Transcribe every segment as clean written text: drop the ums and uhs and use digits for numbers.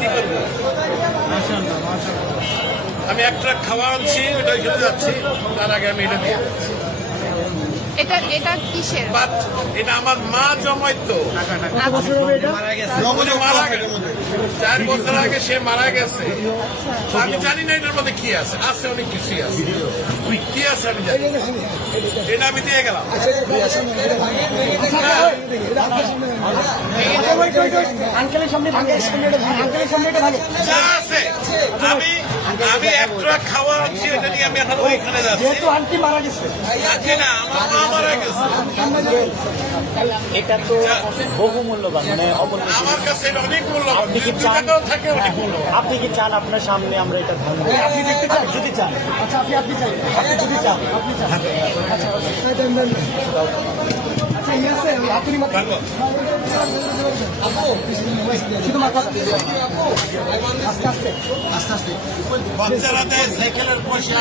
কি করবো? আমি এক ট্রাক খাওয়া আনছি, ওটা ওইখানে যাচ্ছি, তার আগে আমি এটা দিয়ে এটা কিসের? বাট এটা আমার মা জমাইতো, মারা গেছে 4 বছর আগে, সে মারা গেছে। আমি জানি না এটার মধ্যে কি আছে, আছে অনেক কিছুই আছে, কি আছে আমি জানি, এটা আমি দিয়ে গেলাম। যা আছে আমি এক ট্রাক খাওয়া আনছি, এটা নিয়ে আমি এখন ওইখানে যাচ্ছি। আন্টি মারা গেছে, না আমার মা মারা গেছে, এটা তো বহু মূল্যবান, মানে আমার কাছে এটা অনেক মূল্যবান, 2 টাকাও থাকে অনেক মূল্যবান। আপনি কি চান আপনার সামনে আমরা এটা ধারণ করি? আপনি দেখতে চান? যদি চান, আচ্ছা আপনি চান, আপনি যদি চান, আপনি চান, আচ্ছা আপনি বাচ্চারা দেয় সাইকেলের পয়সা,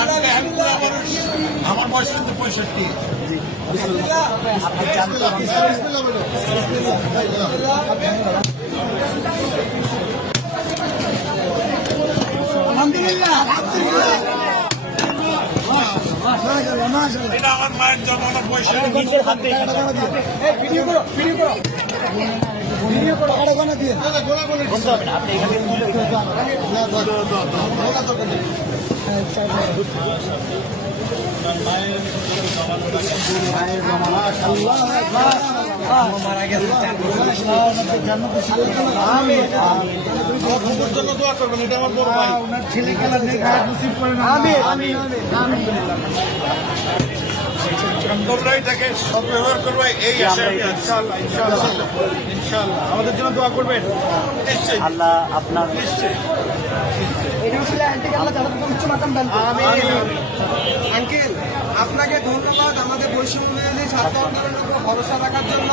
আমার বয়স কিন্তু 65। আপনি চান তো এটা আমার মায়ের জন্মানো পয়সা, নিজের হাতে বলতে হবে না, আপনি এখানে মারা গেছে 4 বছর জন্য দোয়া করবেন, এটা আমার বড় ভাই। ছেলে খেলার তোমরা এটাকে সদ্ব্যবহার করবে, এই আশা আমি আছি। ইনশাআল্লাহ আমাদের জন্য দোয়া করবেন, নিশ্চয়ই আল্লাহ আপনার নিশ্চয়ই। আঙ্কেল আপনাকে ধন্যবাদ আমাদের বৈষম্য বিরোধী ছাত্র আন্দোলনের উপর ভরসা রাখার জন্য।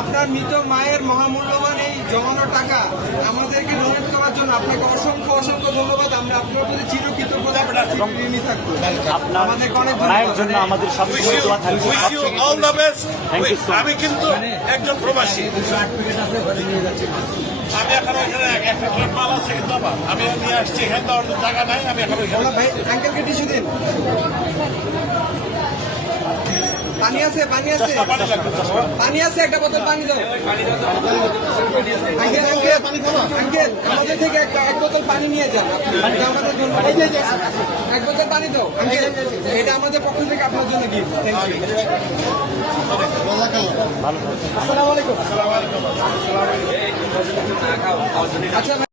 আপনার মৃত মায়ের মহামূল্যবান এই জমানো টাকা আমাদেরকে ডোনেট করার জন্য আপনাকে অসংখ্য অসংখ্য ধন্যবাদ। আমরা আপনার প্রতি চিরকৃতজ্ঞতা ঋণী থাকবো। আপনার আমাদেরকে অনেক মায়ের জন্য আমাদের সবসময় দোয়া থাকবে। Wish you all the best. Thank you so much. আমি কিন্তু একজন প্রবাসী, আমি এখন ওইখানে একটা ট্রাক মাল আছে কিন্তু আমার, আমি নিয়ে আসছি, এখানে তো অন্য জায়গা নাই, আমি এখন ওইখানে ভাই আঙ্কেলকে টিস্যু দিন। পানি আছে, পানি আছে, পানি লাগবে তো। পানি আছে, একটা বোতল পানি দাও। আঙ্কেল আঙ্কেল আমাদের থেকে এক বোতল পানি নিয়ে যান। এটা আমাদের জন্য এক বোতল পানি দাও আঙ্কেল, এটা আমাদের পক্ষ থেকে আপনার জন্য গিফট। Thank you. আসসালামু আলাইকুম। আচ্ছা